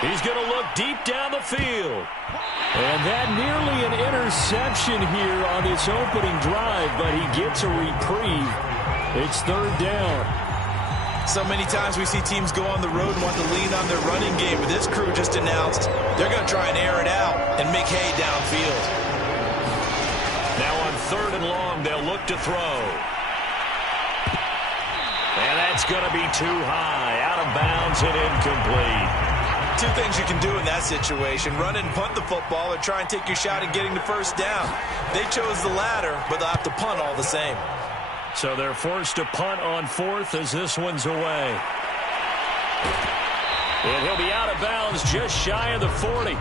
He's going to look deep down the field. And that nearly an interception here on this opening drive, but he gets a reprieve. It's third down. So many times we see teams go on the road and want to lean on their running game, but this crew just announced they're going to try and air it out and make hay downfield. Now on third and long, they'll look to throw. And that's going to be too high, out of bounds and incomplete. Two things you can do in that situation: run and punt the football, or try and take your shot at getting the first down. They chose the latter, but they'll have to punt all the same. So they're forced to punt on fourth as this one's away. And he'll be out of bounds just shy of the 40.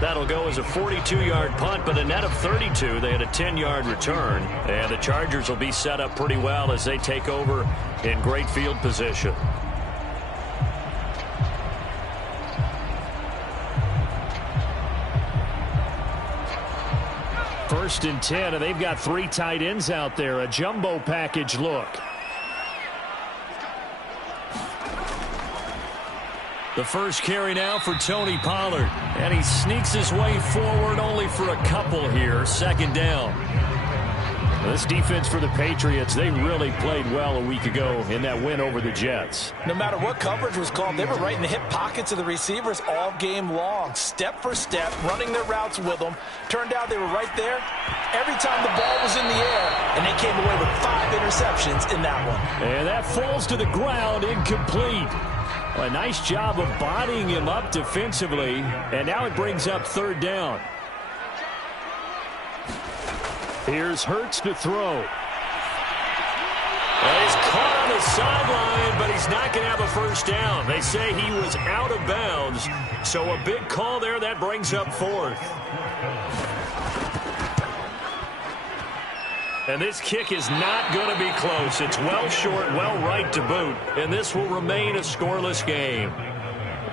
That'll go as a 42-yard punt, but a net of 32. They had a 10-yard return. And the Chargers will be set up pretty well as they take over in great field position. First and 10, and they've got three tight ends out there. A jumbo package look. The first carry now for Tony Pollard. And he sneaks his way forward only for a couple here. Second down. This defense for the Patriots, they really played well a week ago in that win over the Jets. No matter what coverage was called, they were right in the hip pockets of the receivers all game long. Step for step, running their routes with them. Turned out they were right there every time the ball was in the air, and they came away with 5 interceptions in that one. And that falls to the ground, incomplete. Well, a nice job of bodying him up defensively, and now it brings up third down. Here's Hurts to throw. Well, he's caught on the sideline, but he's not going to have a first down. They say he was out of bounds, so a big call there. That brings up fourth. And this kick is not going to be close. It's well short, well right to boot, and this will remain a scoreless game.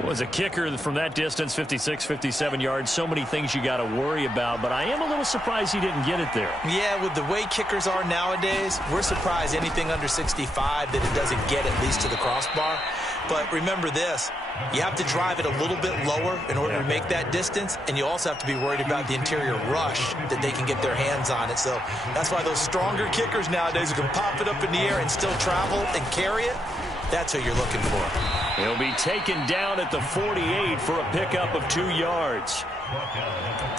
Was a kicker from that distance, 56, 57 yards. So many things you got to worry about, but I am a little surprised he didn't get it there. Yeah, with the way kickers are nowadays, we're surprised anything under 65 that it doesn't get at least to the crossbar. But remember this, you have to drive it a little bit lower in order to make that distance, and you also have to be worried about the interior rush that they can get their hands on it. So that's why those stronger kickers nowadays who can pop it up in the air and still travel and carry it, that's who you're looking for. He'll be taken down at the 48 for a pickup of 2 yards.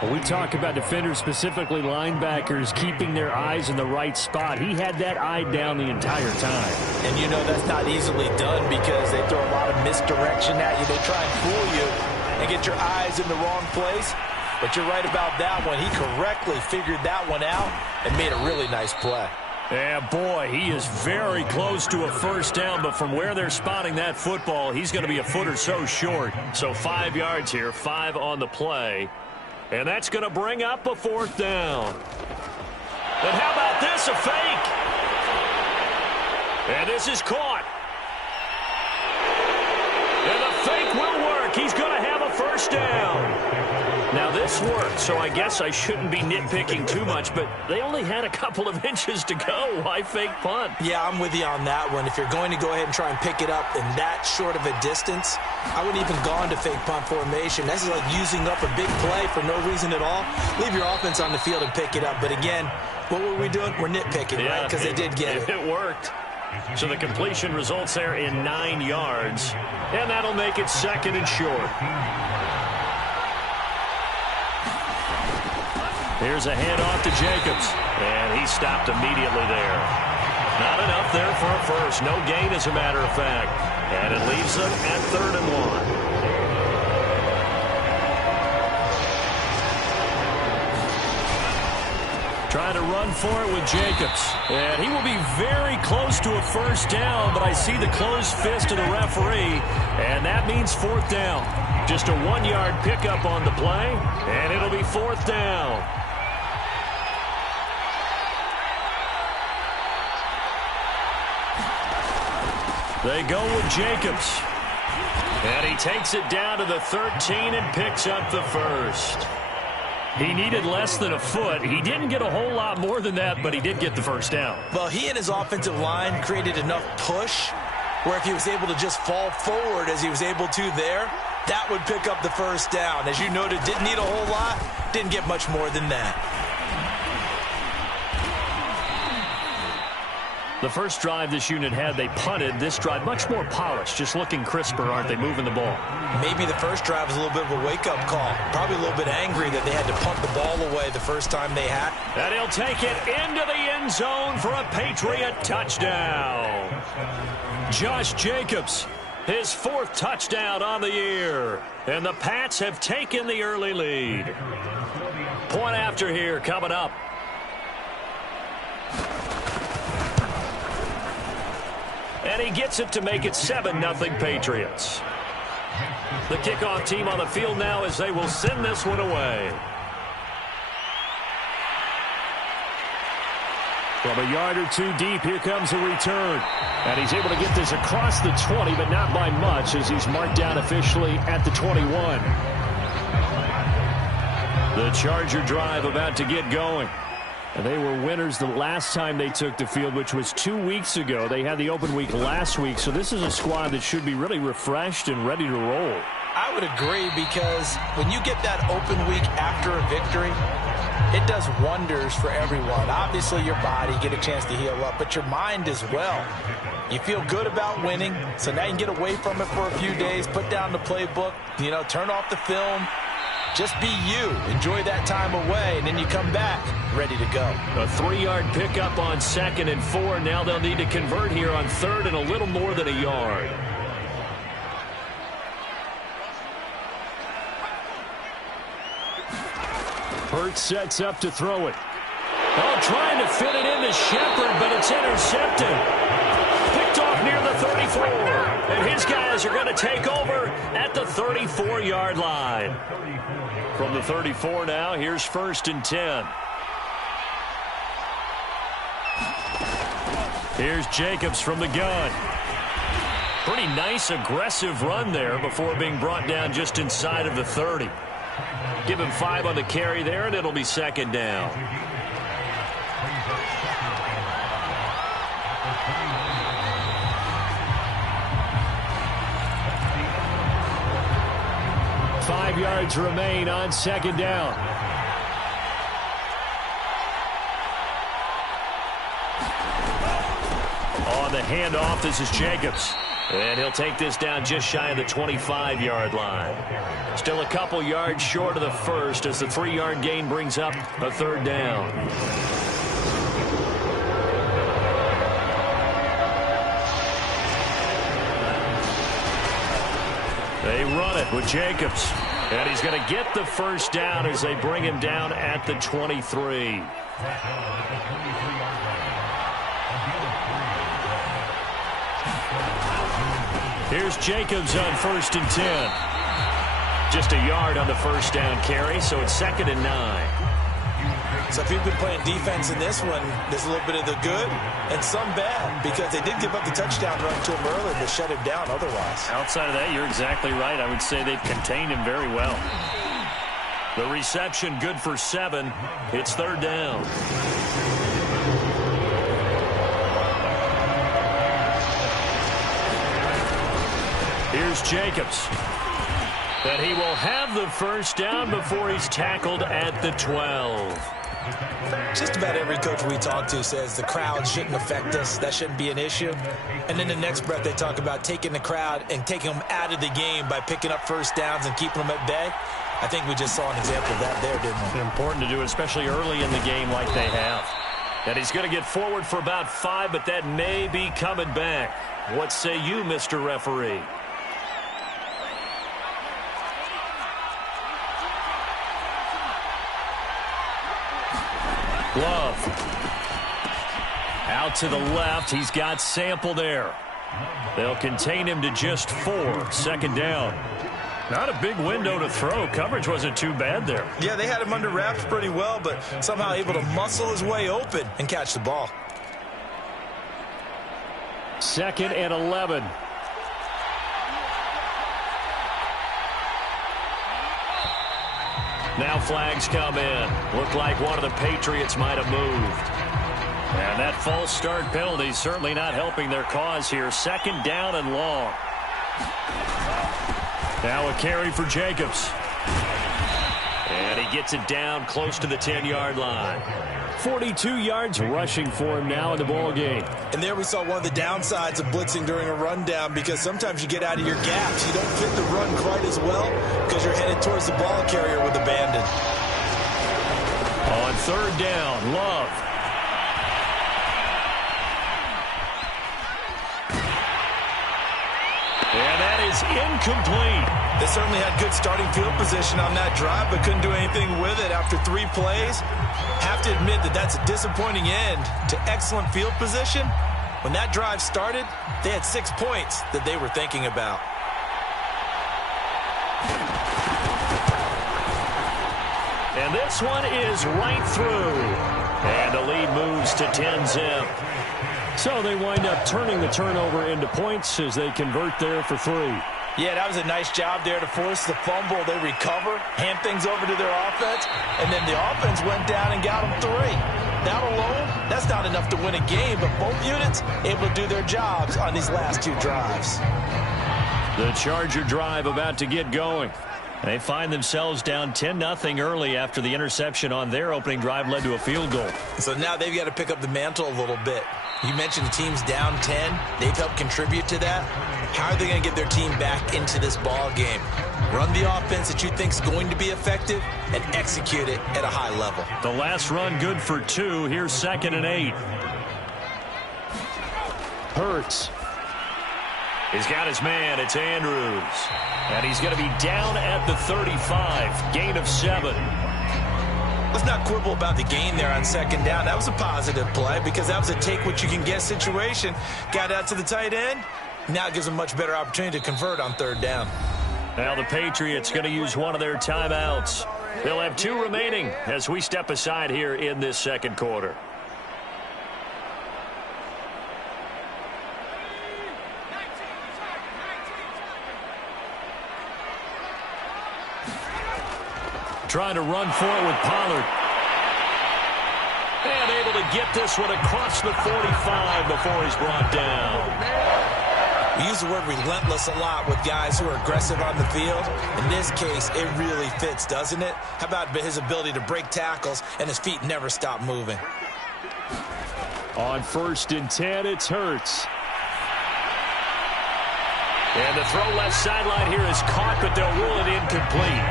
When we talk about defenders, specifically linebackers, keeping their eyes in the right spot, he had that eye down the entire time. And you know that's not easily done because they throw a lot of misdirection at you. They try and fool you and get your eyes in the wrong place. But you're right about that one. He correctly figured that one out and made a really nice play. Yeah, boy, he is very close to a first down, but from where they're spotting that football, he's going to be a foot or so short. So 5 yards here, 5 on the play. And that's going to bring up a fourth down. And how about this, a fake? And this is caught. And the fake will work. He's going to have a first down. Now, this worked, so I guess I shouldn't be nitpicking too much, but they only had a couple of inches to go. Why fake punt? Yeah, I'm with you on that one. If you're going to go ahead and try and pick it up in that short of a distance, I wouldn't even gone to fake punt formation. This is like using up a big play for no reason at all. Leave your offense on the field and pick it up. But again, what were we doing? We're nitpicking, right? Because they did get it. It worked. So the completion results there in 9 yards, and that'll make it second and short. Here's a handoff to Jacobs, and he stopped immediately there. Not enough there for a first. No gain, as a matter of fact. And it leaves them at 3rd and 1. Trying to run for it with Jacobs. And he will be very close to a first down, but I see the closed fist of the referee, and that means 4th down. Just a 1-yard pickup on the play, and it'll be 4th down. They go with Jacobs. And he takes it down to the 13 and picks up the first. He needed less than a foot. He didn't get a whole lot more than that, but he did get the first down. Well, he and his offensive line created enough push where if he was able to just fall forward as he was able to there, That would pick up the first down. As you noted, didn't need a whole lot. Didn't get much more than that. The first drive this unit had, they punted. This drive, much more polished, just looking crisper, aren't they, moving the ball? Maybe the first drive was a little bit of a wake-up call. Probably a little bit angry that they had to punt the ball away the first time they had. And he'll take it into the end zone for a Patriot touchdown. Josh Jacobs, his 4th touchdown on the year. And the Pats have taken the early lead. Point after here coming up. And he gets it to make it 7-0 Patriots. The kickoff team on the field now as they will send this one away. From a yard or two deep, here comes a return. And he's able to get this across the 20, but not by much as he's marked down officially at the 21. The Charger drive about to get going. And they were winners the last time they took the field, which was 2 weeks ago. They had the open week last week, so this is a squad that should be really refreshed and ready to roll. I would agree, because when you get that open week after a victory, it does wonders for everyone. Obviously, your body, get a chance to heal up, but your mind as well. You feel good about winning, so now you can get away from it for a few days, put down the playbook, turn off the film. Just be you. Enjoy that time away, and then you come back ready to go. A 3-yard pickup on 2nd and 4. Now they'll need to convert here on 3rd and a little more than a yard. Hurts sets up to throw it. Oh, trying to fit it into Shepard, but it's intercepted. Picked off near the 34. And his guys are going to take over at the 34-yard line. From the 34 now, here's 1st and 10. Here's Jacobs from the gun. Pretty nice, aggressive run there before being brought down just inside of the 30. Give him 5 on the carry there, and it'll be 2nd down. Five yards remain on 2nd down. On the handoff, this is Jacobs. And he'll take this down just shy of the 25-yard line. Still a couple yards short of the first as the 3-yard gain brings up a 3rd down. They run it with Jacobs. And he's going to get the first down as they bring him down at the 23. Here's Jacobs on 1st and 10. Just a yard on the first down carry, so it's 2nd and 9. So if you've been playing defense in this one, there's a little bit of the good and some bad, because they did give up the touchdown run to him earlier to shut him down otherwise. Outside of that, you're exactly right. I would say they've contained him very well. The reception good for 7. It's 3rd down. Here's Jacobs. And he will have the first down before he's tackled at the 12. Just about every coach we talk to says the crowd shouldn't affect us. That shouldn't be an issue. And then the next breath they talk about taking the crowd and taking them out of the game by picking up first downs and keeping them at bay. I think we just saw an example of that there, didn't we? Important to do, especially early in the game like they have. And he's going to get forward for about 5, but that may be coming back. What say you, Mr. Referee? Glove. Out to the left. He's got Sample there. They'll contain him to just 4. 2nd down. Not a big window to throw. Coverage wasn't too bad there. Yeah, they had him under wraps pretty well, but somehow able to muscle his way open and catch the ball. 2nd and 11. Now flags come in. Looked like one of the Patriots might have moved. And that false start penalty certainly not helping their cause here. 2nd down and long. Now a carry for Jacobs. And he gets it down close to the 10-yard line. 42 yards rushing for him now in the ball game. And there we saw one of the downsides of blitzing during a rundown, because sometimes you get out of your gaps. You don't fit the run quite as well because you're headed towards the ball carrier with abandon. On third down, Love. And that is incomplete. They certainly had good starting field position on that drive, but couldn't do anything with it after 3 plays. Have to admit that that's a disappointing end to excellent field position. When that drive started, they had 6 points that they were thinking about. And this one is right through. And the lead moves to 10-zip. So they wind up turning the turnover into points as they convert there for 3. Yeah, that was a nice job there to force the fumble. They recover, hand things over to their offense, and then the offense went down and got them 3. That alone, that's not enough to win a game, but both units able to do their jobs on these last 2 drives. The Charger drive about to get going. They find themselves down 10-0 early after the interception on their opening drive led to a field goal. So now they've got to pick up the mantle a little bit. You mentioned the team's down 10. They've helped contribute to that. How are they going to get their team back into this ball game? Run the offense that you think is going to be effective and execute it at a high level. The last run good for 2. Here's 2nd and 8. Hurts. He's got his man. It's Andrews. And he's going to be down at the 35. Gain of 7. Let's not quibble about the gain there on 2nd down. That was a positive play because that was a take-what-you-can-get situation. Got out to the tight end. Now it gives them a much better opportunity to convert on 3rd down. Now the Patriots going to use one of their timeouts. They'll have 2 remaining as we step aside here in this 2nd quarter. Trying to run for it with Pollard. And able to get this one across the 45 before he's brought down. We use the word relentless a lot with guys who are aggressive on the field. In this case, it really fits, doesn't it? How about his ability to break tackles and his feet never stop moving? On 1st and 10, it's Hurts. And the throw left sideline here is caught, but they'll rule it incomplete.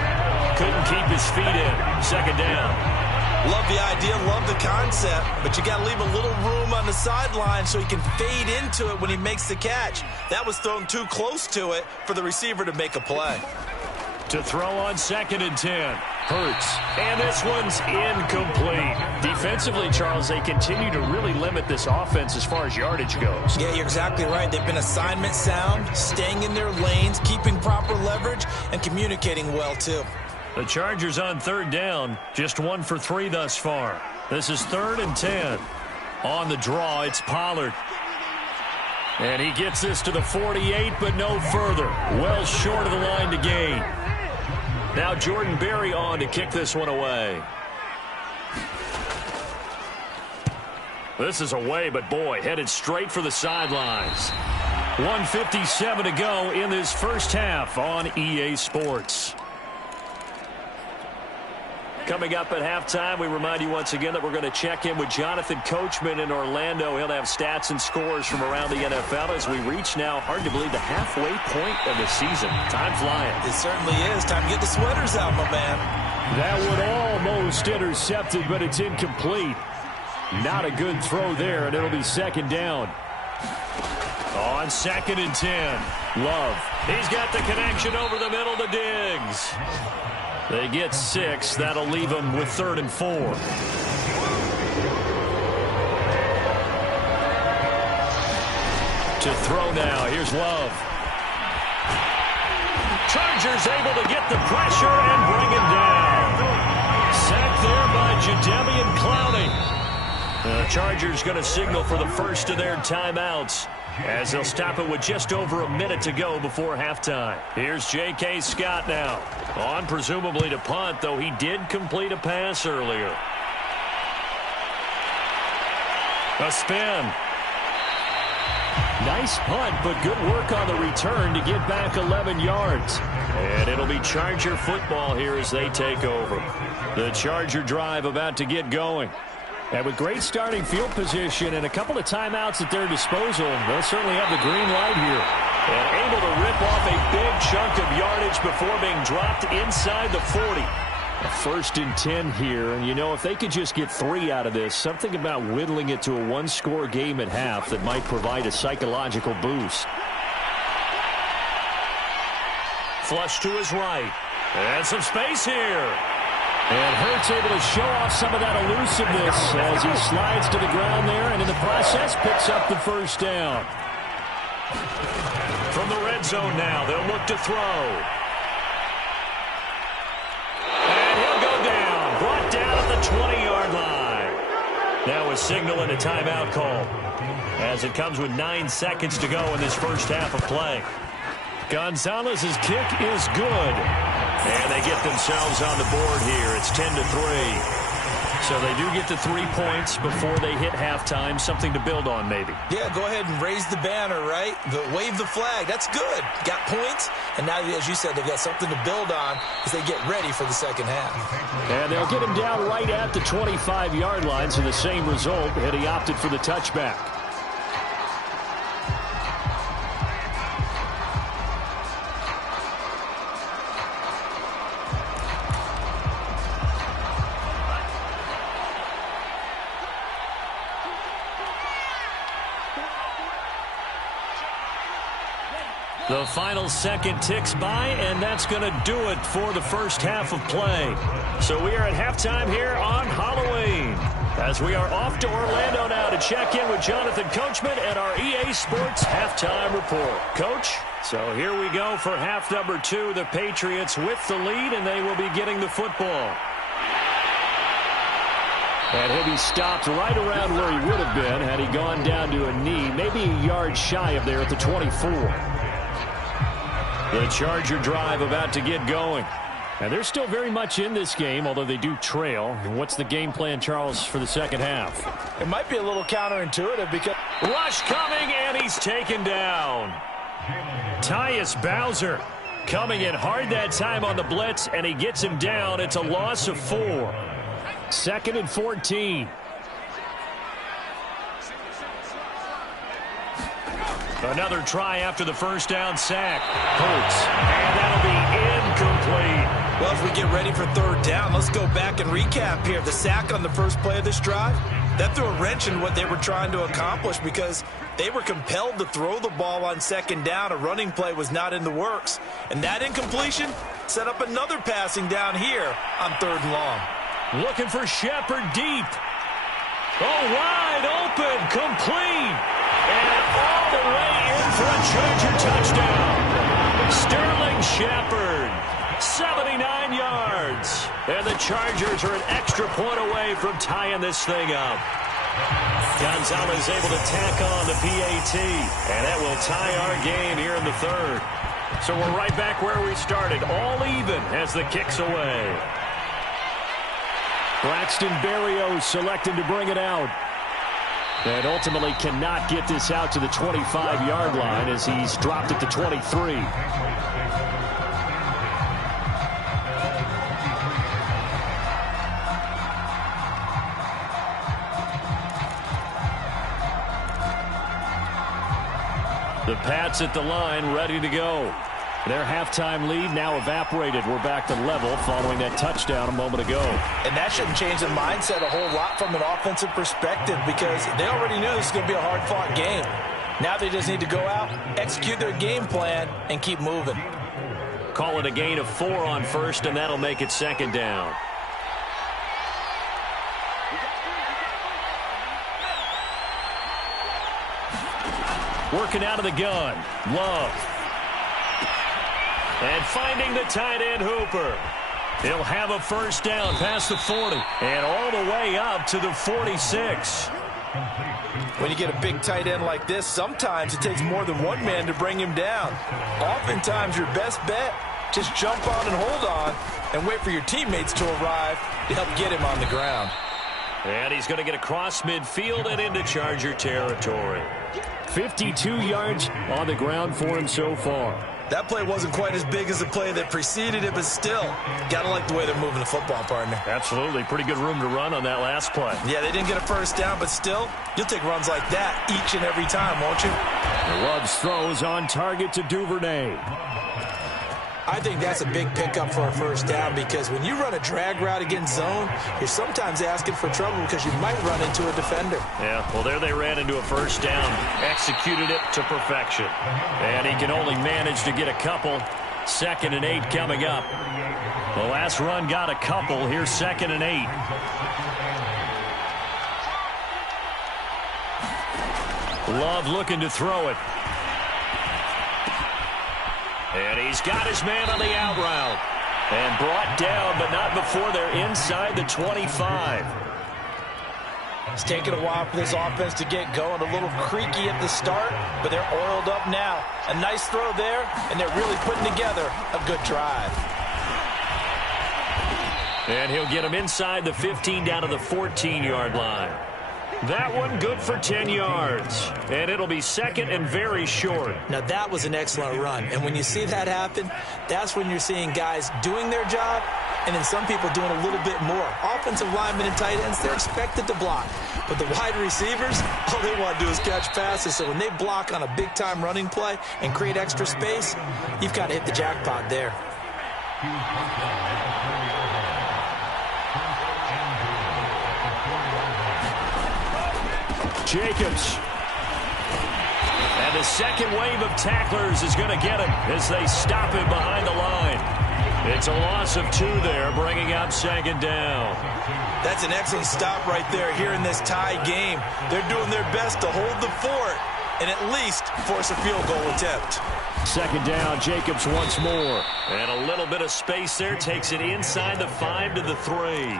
Couldn't keep his feet in. 2nd down. Love the idea, love the concept, but you got to leave a little room on the sideline so he can fade into it when he makes the catch. That was thrown too close to it for the receiver to make a play. To throw on 2nd and 10. Hurts. And this one's incomplete. Defensively, Charles, they continue to really limit this offense as far as yardage goes. Yeah, you're exactly right. They've been assignment sound, staying in their lanes, keeping proper leverage, and communicating well, too. The Chargers on 3rd down, just 1 for 3 thus far. This is 3rd and 10. On the draw, it's Pollard. And he gets this to the 48, but no further. Well short of the line to gain. Now Jordan Berry on to kick this one away. This is away, but boy, headed straight for the sidelines. 1:57 to go in this first half on EA Sports. Coming up at halftime, we remind you once again that we're going to check in with Jonathan Coachman in Orlando. He'll have stats and scores from around the NFL as we reach now, hard to believe, the halfway point of the season. Time flying. It certainly is. Time to get the sweaters out, my man. That would almost intercepted, but it's incomplete. Not a good throw there, and it'll be 2nd down. On 2nd and 10, Love. He's got the connection over the middle to Diggs. They get 6. That'll leave them with 3rd and 4. To throw now. Here's Love. Chargers able to get the pressure and bring him down. Sacked there by Jadeveon Clowney. The Chargers going to signal for the first of their timeouts, as they'll stop it with just over a minute to go before halftime. Here's J.K. Scott now. On presumably to punt, though he did complete a pass earlier. A spin. Nice punt, but good work on the return to get back 11 yards. And it'll be Charger football here as they take over. The Charger drive about to get going. And with great starting field position and a couple of timeouts at their disposal, they'll certainly have the green light here. And able to rip off a big chunk of yardage before being dropped inside the 40. A 1st and 10 here, and you know, if they could just get 3 out of this, something about whittling it to a one-score game at half that might provide a psychological boost. Flush to his right. And some space here. And Hurts able to show off some of that elusiveness as he slides to the ground there, and in the process picks up the 1st down. From the red zone now, they'll look to throw. Down at the 20-yard line. Now a signal and a timeout call as it comes with 9 seconds to go in this first half of play. Gonzalez's kick is good. And they get themselves on the board here. It's 10-3. So they do get to 3 points before they hit halftime. Something to build on, maybe. Yeah, go ahead and raise the banner, right? Wave the flag. That's good. Got points. And now, as you said, they've got something to build on as they get ready for the second half. And they'll get him down right at the 25-yard line. So the same result, and he opted for the touchback. The final second ticks by, and that's going to do it for the first half of play. So we are at halftime here on Halloween, as we are off to Orlando now to check in with Jonathan Coachman and our EA Sports Halftime Report. Coach, so here we go for half number 2. The Patriots with the lead, and they will be getting the football. And he'll be stopped right around where he would have been had he gone down to a knee, maybe a yard shy of there at the 24. The Charger drive about to get going. And they're still very much in this game, although they do trail. And what's the game plan, Charles, for the second half? It might be a little counterintuitive because... Rush coming, and he's taken down. Tyus Bowser coming in hard that time on the blitz, and he gets him down. It's a loss of 4. 2nd and 14. Another try after the first down sack. Hurts. And that'll be incomplete. Well, as we get ready for 3rd down, let's go back and recap here. The sack on the first play of this drive, that threw a wrench in what they were trying to accomplish because they were compelled to throw the ball on 2nd down. A running play was not in the works. And that incompletion set up another passing down here on 3rd and long. Looking for Shepard deep. Oh, wide open, complete. And all the way in for a Charger touchdown. Sterling Shepard, 79 yards. And the Chargers are an extra point away from tying this thing up. Gonzalez able to tack on the PAT. And that will tie our game here in the 3rd. So we're right back where we started, all even as the kick's away. Braxton Berrios selected to bring it out. And ultimately cannot get this out to the 25-yard line as he's dropped at the 23. The Pats at the line, ready to go. Their halftime lead now evaporated. We're back to level following that touchdown a moment ago. And that shouldn't change the mindset a whole lot from an offensive perspective because they already knew this was going to be a hard-fought game. Now they just need to go out, execute their game plan, and keep moving. Call it a gain of 4 on 1st, and that'll make it 2nd down. Working out of the gun. Love. And finding the tight end Hooper. He'll have a first down past the 40 and all the way up to the 46. When you get a big tight end like this, sometimes it takes more than one man to bring him down. Oftentimes your best bet, just jump on and hold on and wait for your teammates to arrive to help get him on the ground. And he's going to get across midfield and into Charger territory. 52 yards on the ground for him so far. That play wasn't quite as big as the play that preceded it, but still, got to like the way they're moving the football, partner. Absolutely. Pretty good room to run on that last play. Yeah, they didn't get a first down, but still, you'll take runs like that each and every time, won't you? Love's throws on target to Duvernay. I think that's a big pickup for a first down because when you run a drag route against zone, you're sometimes asking for trouble because you might run into a defender. Yeah, well, there they ran into a first down, executed it to perfection. And he can only manage to get a couple. 2nd and 8 coming up. The last run got a couple. Here's 2nd and 8. Love looking to throw it. And he's got his man on the out route. And brought down, but not before they're inside the 25. It's taken a while for this offense to get going. A little creaky at the start, but they're oiled up now. A nice throw there, and they're really putting together a good drive. And he'll get him inside the 15 down to the 14-yard line. That one good for 10 yards. And it'll be 2nd and very short. Now, that was an excellent run. And when you see that happen, that's when you're seeing guys doing their job and then some people doing a little bit more. Offensive linemen and tight ends, they're expected to block. But the wide receivers, all they want to do is catch passes. So when they block on a big-time running play and create extra space, you've got to hit the jackpot there. Jacobs. And the second wave of tacklers is going to get him as they stop him behind the line. It's a loss of 2 there, bringing up 2nd down. That's an excellent stop right there here in this tie game. They're doing their best to hold the fort and at least force a field goal attempt. 2nd down, Jacobs once more. And a little bit of space there, takes it inside the 5 to the 3.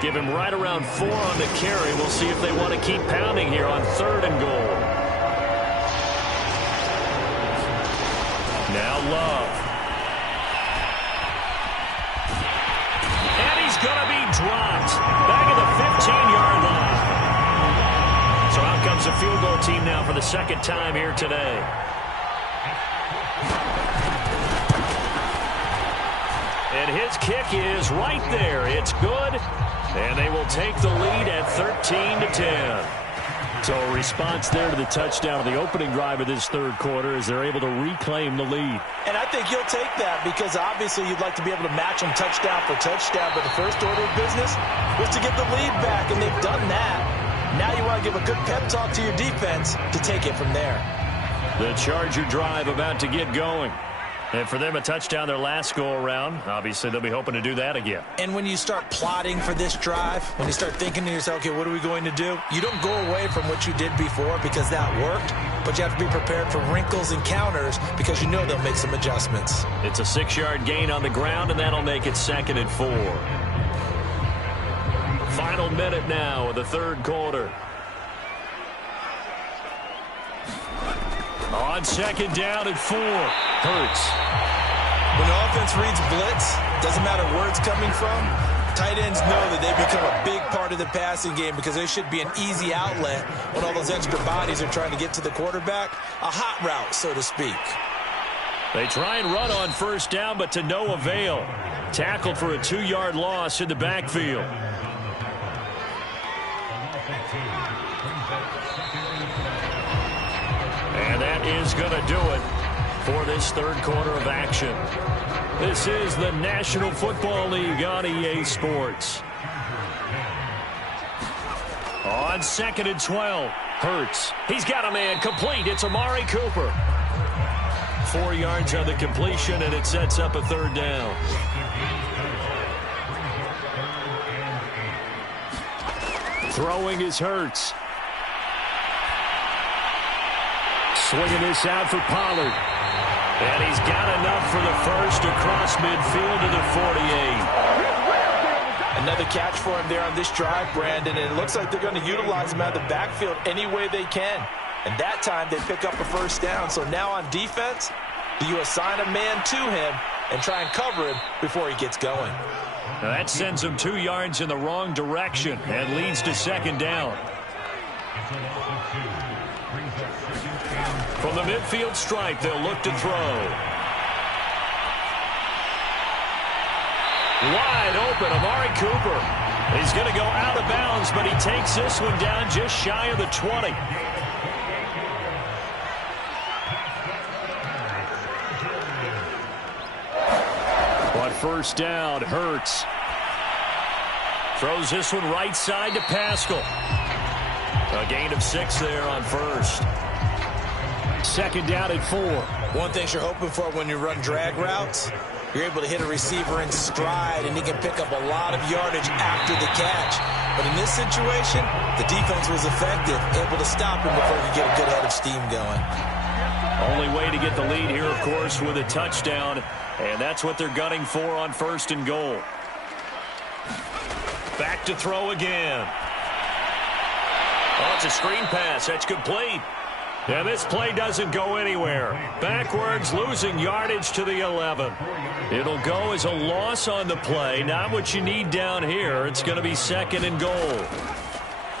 Give him right around 4 on the carry. We'll see if they want to keep pounding here on 3rd and goal. Now Love. And he's going to be dropped. Back at the 15-yard line. So out comes the field goal team now for the 2nd time here today. And his kick is right there. It's good. And they will take the lead at 13-10. So a response there to the touchdown of the opening drive of this 3rd quarter as they're able to reclaim the lead. And I think you'll take that because obviously you'd like to be able to match them touchdown for touchdown. But the first order of business was to get the lead back, and they've done that. Now you want to give a good pep talk to your defense to take it from there. The Charger drive about to get going. And for them, a touchdown their last go-around. Obviously, they'll be hoping to do that again. And when you start plotting for this drive, when you start thinking to yourself, okay, what are we going to do? You don't go away from what you did before because that worked, but you have to be prepared for wrinkles and counters because you know they'll make some adjustments. It's a 6-yard gain on the ground, and that'll make it 2nd and 4. Final minute now of the 3rd quarter. On 2nd down and 4. Hurts. When the offense reads blitz, doesn't matter where it's coming from, tight ends know that they become a big part of the passing game because there should be an easy outlet when all those extra bodies are trying to get to the quarterback. A hot route, so to speak. They try and run on 1st down, but to no avail. Tackled for a 2-yard loss in the backfield. And that is going to do it for this 3rd quarter of action. This is the National Football League on EA Sports. On 2nd and 12, Hurts. He's got a man complete. It's Amari Cooper. 4 yards on the completion, and it sets up a 3rd down. Throwing is Hurts. Swinging this out for Pollard. And he's got enough for the first across midfield to the 48. Another catch for him there on this drive, Brandon, and it looks like they're going to utilize him out of the backfield any way they can. And that time they pick up a 1st down. So now on defense, do you assign a man to him and try and cover him before he gets going? Now that sends him 2 yards in the wrong direction and leads to 2nd down. From the midfield stripe, they'll look to throw. Wide open, Amari Cooper. He's going to go out of bounds, but he takes this one down just shy of the 20. But first down, Hurts. Throws this one right side to Pascal. A gain of 6 there on first. Second down at 4. One thing you're hoping for when you run drag routes, you're able to hit a receiver in stride, and he can pick up a lot of yardage after the catch. But in this situation, the defense was effective, able to stop him before he could get a good head of steam going. Only way to get the lead here, of course, with a touchdown, and that's what they're gunning for on first and goal. Back to throw again. Oh, it's a screen pass. That's complete. And this play doesn't go anywhere. Backwards, losing yardage to the 11. It'll go as a loss on the play. Not what you need down here. It's going to be second and goal.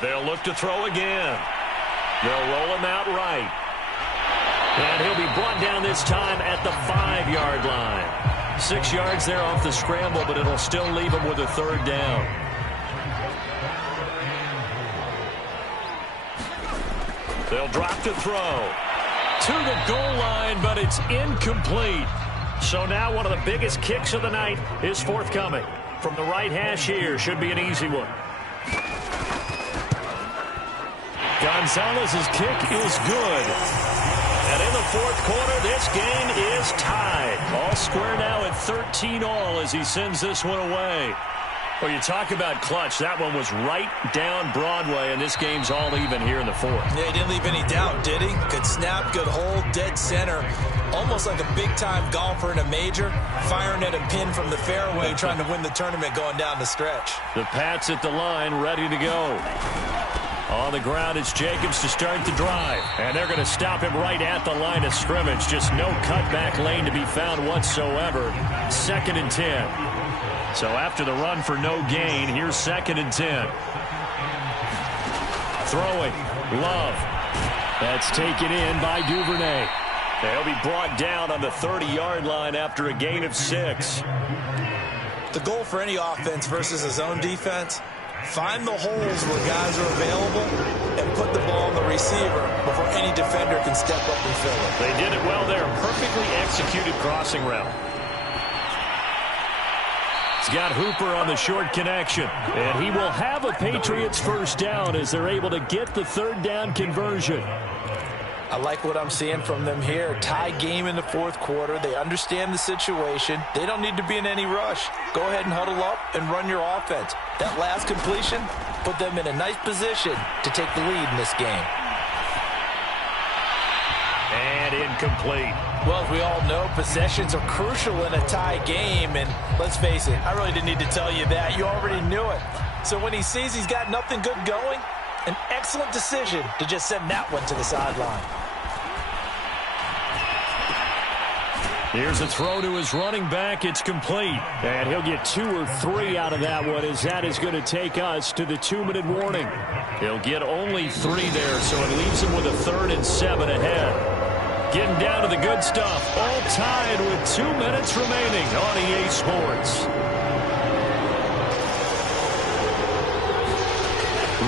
They'll look to throw again. They'll roll him out right. And he'll be brought down this time at the 5-yard line. 6 yards there off the scramble, but it'll still leave him with a third down. They'll drop to throw. To the goal line, but it's incomplete. So now one of the biggest kicks of the night is forthcoming. From the right hash here, should be an easy one. Gonzalez's kick is good. And in the fourth quarter, this game is tied. All square now at 13-all as he sends this one away. Well, you talk about clutch. That one was right down Broadway, and this game's all even here in the fourth. Yeah, he didn't leave any doubt, did he? Good snap, good hold, dead center. Almost like a big-time golfer in a major, firing at a pin from the fairway, trying to win the tournament going down the stretch. The Pats at the line, ready to go. On the ground, it's Jacobs to start the drive. And they're going to stop him right at the line of scrimmage. Just no cutback lane to be found whatsoever. 2nd and 10. So after the run for no gain, here's 2nd and 10. Throwing. Love. That's taken in by Duvernay. They'll be brought down on the 30-yard line after a gain of 6. The goal for any offense versus a zone defense, find the holes where guys are available and put the ball on the receiver before any defender can step up and fill it. They did it well there. Perfectly executed crossing route. He's got Hooper on the short connection. And he will have a Patriots first down as they're able to get the third down conversion. I like what I'm seeing from them here. Tie game in the fourth quarter. They understand the situation. They don't need to be in any rush. Go ahead and huddle up and run your offense. That last completion put them in a nice position to take the lead in this game. And incomplete. Well, as we all know, possessions are crucial in a tie game. And let's face it, I really didn't need to tell you that. You already knew it. So when he sees he's got nothing good going, an excellent decision to just send that one to the sideline. Here's a throw to his running back. It's complete. And he'll get 2 or 3 out of that one, as that is going to take us to the 2-minute warning. He'll get only 3 there, so it leaves him with a 3rd and 7 ahead. Getting down to the good stuff. All tied with 2 minutes remaining on EA Sports.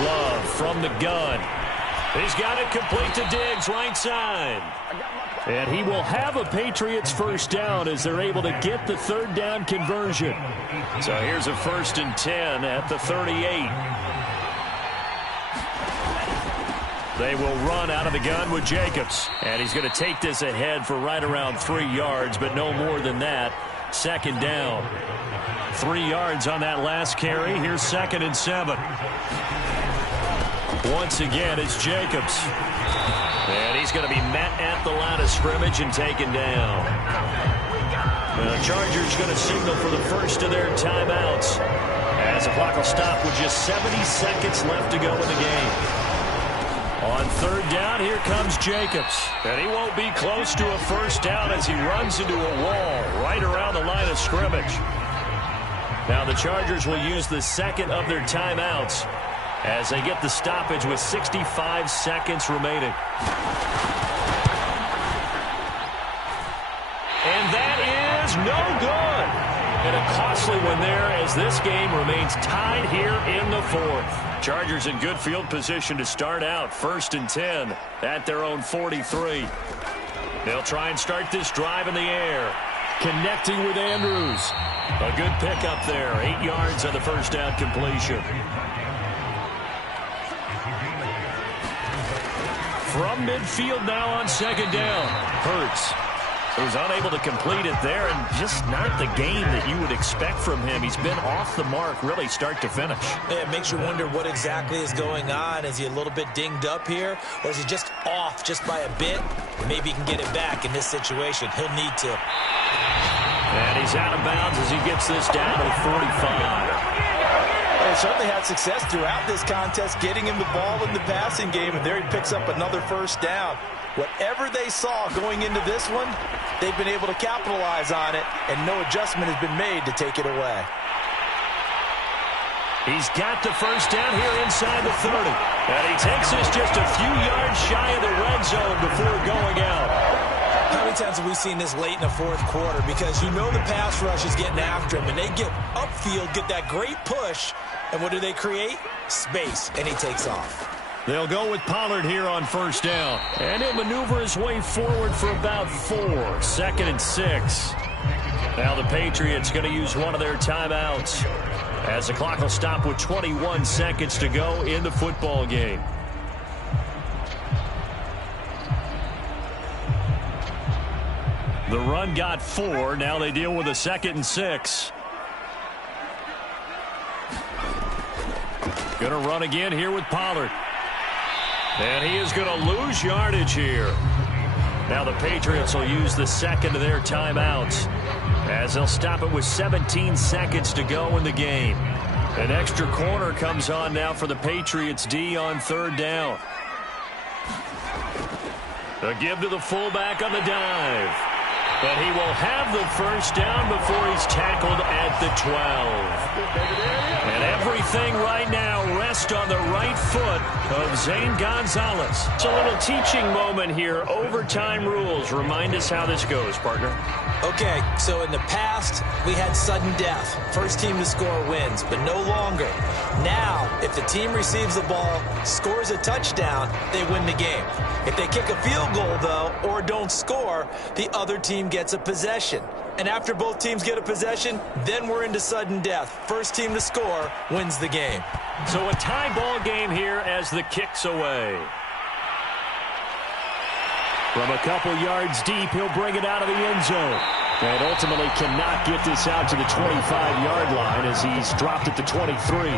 Love from the gun. He's got it complete to Diggs, right side. And he will have a Patriots first down as they're able to get the third down conversion. So here's a 1st and 10 at the 38. They will run out of the gun with Jacobs. And he's going to take this ahead for right around 3 yards, but no more than that. 2nd down. 3 yards on that last carry. Here's 2nd and 7. Once again, it's Jacobs. And he's going to be met at the line of scrimmage and taken down. The Chargers going to signal for the first of their timeouts, as the clock will stop with just 70 seconds left to go in the game. On 3rd down, here comes Jacobs. And he won't be close to a first down as he runs into a wall right around the line of scrimmage. Now the Chargers will use the 2nd of their timeouts as they get the stoppage with 65 seconds remaining. And that is no good. And a costly one there as this game remains tied here in the fourth. Chargers in good field position to start out. 1st and 10 at their own 43. They'll try and start this drive in the air. Connecting with Andrews. A good pickup there. 8 yards on the first down completion. From midfield now on 2nd down. Hurts. Who's unable to complete it there, and just not the game that you would expect from him. He's been off the mark, really, start to finish. Yeah, it makes you wonder what exactly is going on. Is he a little bit dinged up here, or is he just off just by a bit? Maybe he can get it back in this situation. He'll need to. And he's out of bounds as he gets this down to the 45. They certainly had success throughout this contest, getting him the ball in the passing game, and there he picks up another first down. Whatever they saw going into this one, they've been able to capitalize on it, and no adjustment has been made to take it away. He's got the first down here inside the 30. And he takes this just a few yards shy of the red zone before going out. How many times have we seen this late in the fourth quarter? Because you know the pass rush is getting after him, and they get upfield, get that great push, and what do they create? Space, and he takes off. They'll go with Pollard here on first down. And he'll maneuver his way forward for about 4. 2nd and 6. Now the Patriots going to use one of their timeouts as the clock will stop with 21 seconds to go in the football game. The run got 4. Now they deal with a 2nd and 6. Going to run again here with Pollard. And he is going to lose yardage here. Now the Patriots will use the second of their timeouts as they'll stop it with 17 seconds to go in the game. An extra corner comes on now for the Patriots D on 3rd down. A give to the fullback on the dive. But he will have the first down before he's tackled at the 12. And everything right now rests on the right foot of Zane Gonzalez. It's a little teaching moment here. Overtime rules. Remind us how this goes, partner. Okay, so in the past, we had sudden death. First team to score wins, but no longer. Now, if the team receives the ball, scores a touchdown, they win the game. If they kick a field goal, though, or don't score, the other team gets a possession. And after both teams get a possession, then we're into sudden death. First team to score wins the game. So a tie ball game here as the kick's away. From a couple yards deep, he'll bring it out of the end zone. And ultimately cannot get this out to the 25-yard line as he's dropped at the 23.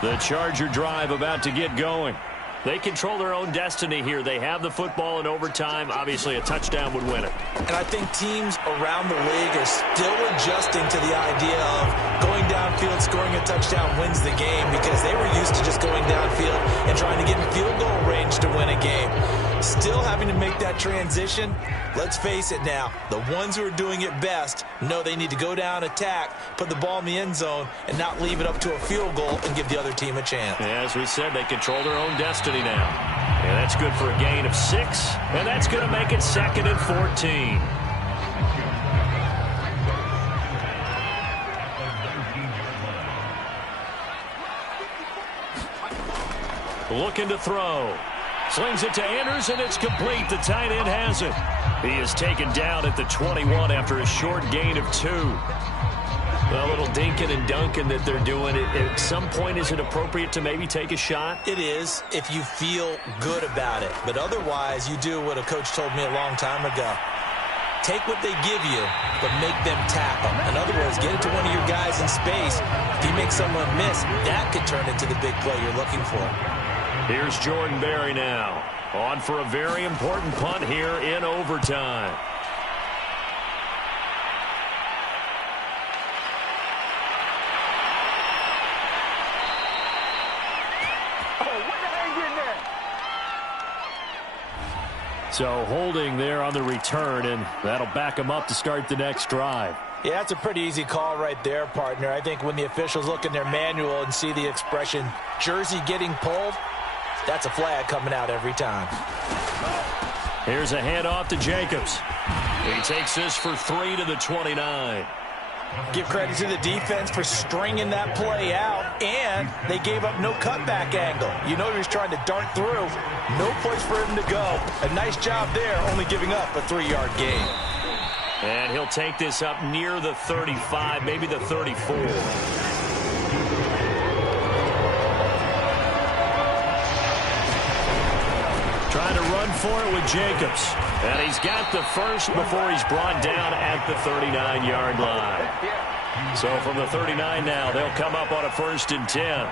The Charger drive about to get going. They control their own destiny here. They have the football in overtime. Obviously, a touchdown would win it. And I think teams around the league are still adjusting to the idea of going downfield, scoring a touchdown wins the game, because they were used to just going downfield and trying to get in field goal range to win a game. Still having to make that transition. Let's face it now, the ones who are doing it best know they need to go down, attack, put the ball in the end zone, and not leave it up to a field goal and give the other team a chance. As we said, they control their own destiny now. And that's good for a gain of 6, and that's going to make it 2nd and 14. Looking to throw. Slings it to Andrews, and it's complete. The tight end has it. He is taken down at the 21 after a short gain of 2. A little dinking and dunking that they're doing. At some point, is it appropriate to maybe take a shot? It is, if you feel good about it. But otherwise, you do what a coach told me a long time ago. Take what they give you, but make them tackle. In other words, get it to one of your guys in space. If you make someone miss, that could turn into the big play you're looking for. Here's Jordan Berry now, on for a very important punt here in overtime. So holding there on the return, and that'll back them up to start the next drive. Yeah, that's a pretty easy call right there, partner. I think when the officials look in their manual and see the expression, jersey getting pulled, that's a flag coming out every time. Here's a handoff to Jacobs. He takes this for 3 to the 29. Give credit to the defense for stringing that play out, and they gave up no cutback angle. You know he was trying to dart through. No place for him to go. A nice job there, only giving up a 3-yard gain. And he'll take this up near the 35, maybe the 34. Trying to run for it with Jacobs. And he's got the first before he's brought down at the 39-yard line. So from the 39 now, they'll come up on a 1st and 10.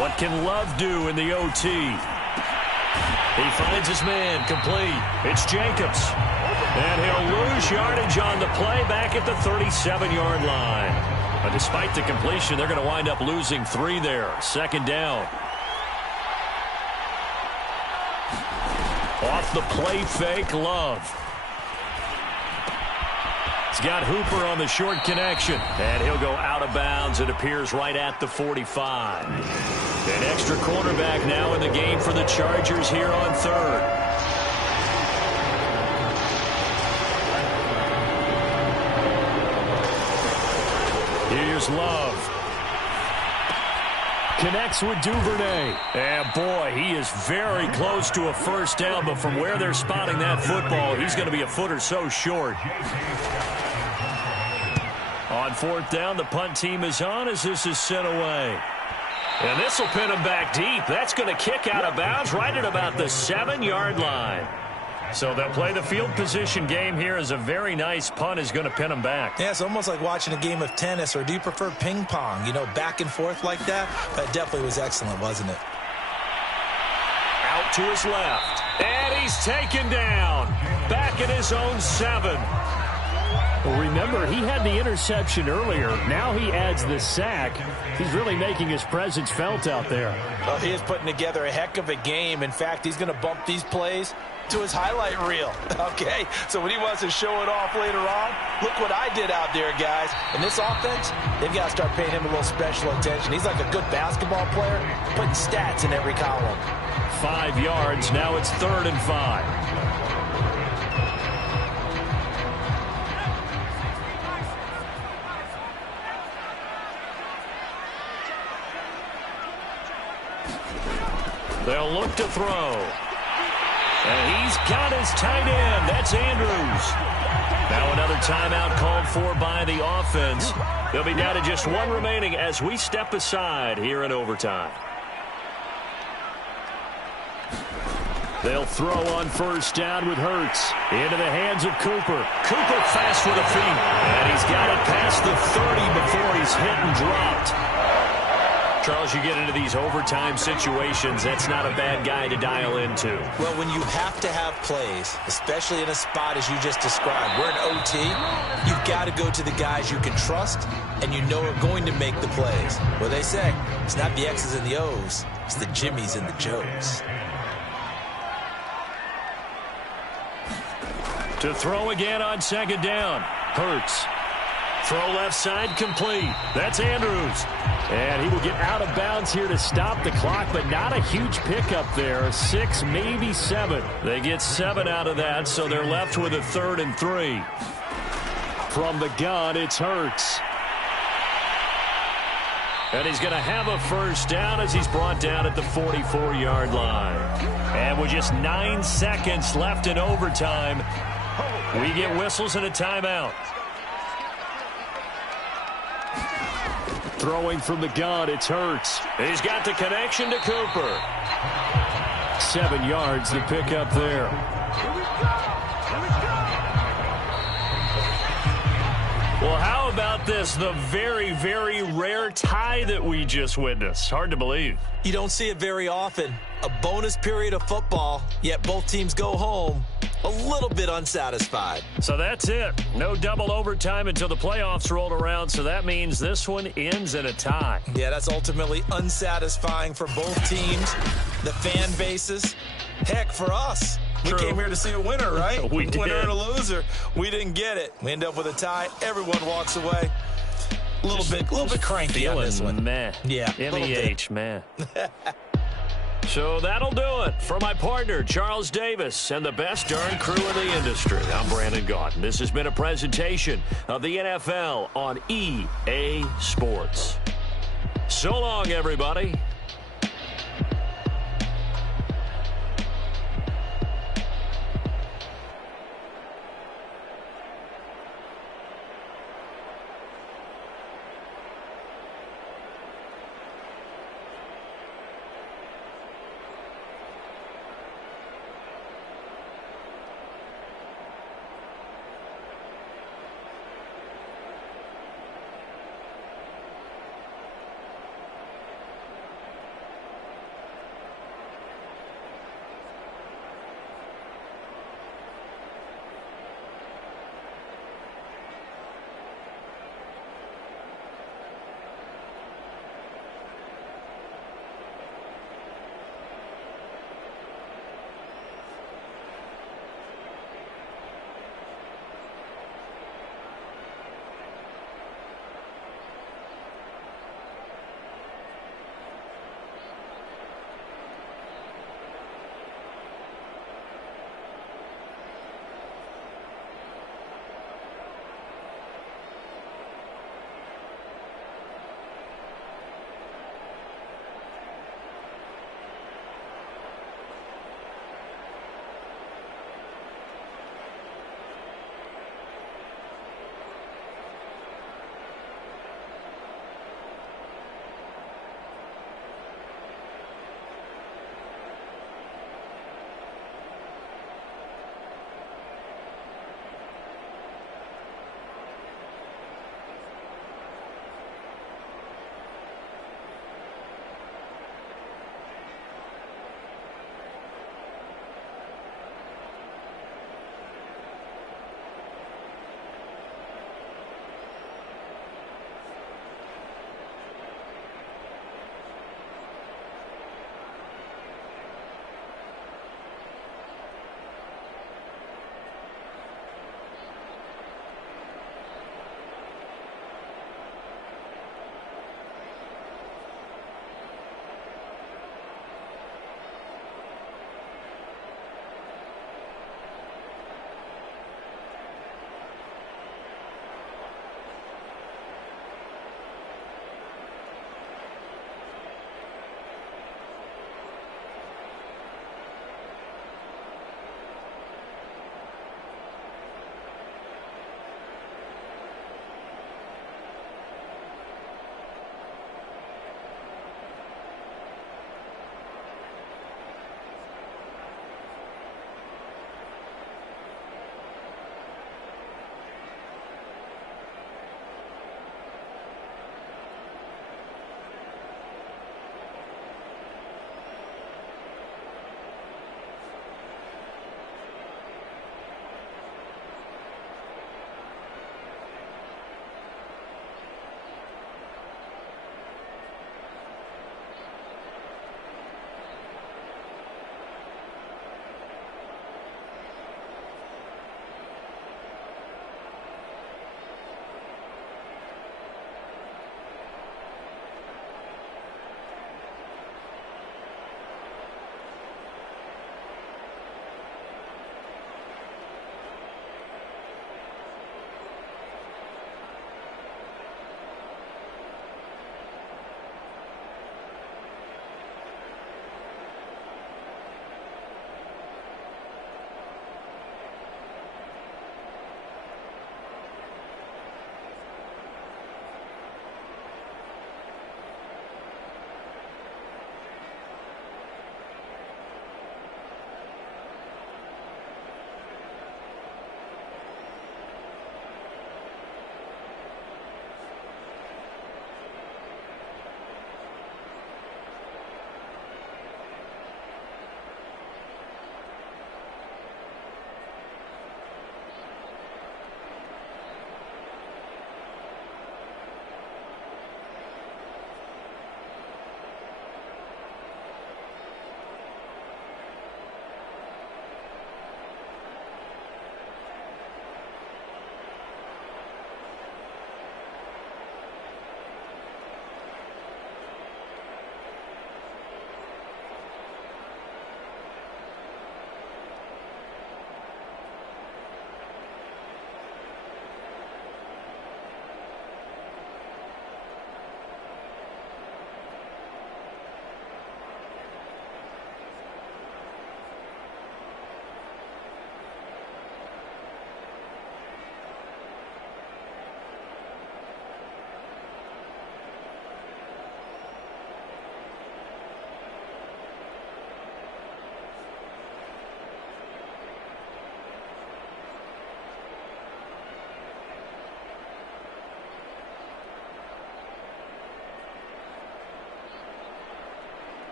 What can Love do in the OT? He finds his man complete. It's Jacobs. And he'll lose yardage on the play back at the 37-yard line. But despite the completion, they're going to wind up losing 3 there. 2nd down. Off the play fake, Love. He's got Hooper on the short connection. And he'll go out of bounds. It appears right at the 45. An extra cornerback now in the game for the Chargers here on 3rd. Here's Love. Connects with Duvernay. And boy, he is very close to a 1st down, but from where they're spotting that football, he's going to be a foot or so short. On 4th down, the punt team is on as this is sent away. And this will pin him back deep. That's going to kick out of bounds right at about the 7-yard line. So they'll play the field position game here as a very nice punt is going to pin them back. Yeah, it's almost like watching a game of tennis, or do you prefer ping pong? You know, back and forth like that? That definitely was excellent, wasn't it? Out to his left. And he's taken down. Back at his own 7. Well, remember, he had the interception earlier. Now he adds the sack. He's really making his presence felt out there. Well, he is putting together a heck of a game. In fact, he's going to bump these plays to his highlight reel. Okay, so when he wants to show it off later on, look what I did out there, guys. And this offense, they've got to start paying him a little special attention. He's like a good basketball player, putting stats in every column. 5 yards. Now it's 3rd and 5. They'll look to throw. And he's got his tight end. That's Andrews. Now another timeout called for by the offense. They'll be down to just 1 remaining as we step aside here in overtime. They'll throw on 1st down with Hurts. Into the hands of Cooper. Cooper fast with the feet. And he's got it past the 30 before he's hit and dropped. Charles, you get into these overtime situations, that's not a bad guy to dial into. Well, when you have to have plays, especially in a spot as you just described, we're in OT, you've got to go to the guys you can trust and you know are going to make the plays. Well, they say, it's not the X's and the O's, it's the Jimmys and the Joes. To throw again on 2nd down. Hurts. Throw left side complete. That's Andrews. And he will get out of bounds here to stop the clock, but not a huge pickup there. 6, maybe 7. They get 7 out of that, so they're left with a 3rd and 3. From the gun, it's Hurts. And he's going to have a 1st down as he's brought down at the 44-yard line. And with just 9 seconds left in overtime, we get whistles and a timeout. Throwing from the gun, it's Hurts. He's got the connection to Cooper. 7 yards to pick up there. Well, how about this? The very, very rare tie that we just witnessed. Hard to believe. You don't see it very often. A bonus period of football, yet both teams go home a little bit unsatisfied. So that's it. No double overtime until the playoffs rolled around, so that means this one ends in a tie. Yeah, that's ultimately unsatisfying for both teams, the fan bases. Heck, for us. We True. came here to see a winner, right? We did. Winner and a loser. We didn't get it. We end up with a tie. Everyone walks away. A little bit cranky on this one. Meh. Yeah. MEH, man. So that'll do it. For my partner, Charles Davis, and the best darn crew in the industry, I'm Brandon Gaudin. This has been a presentation of the NFL on EA Sports. So long, everybody.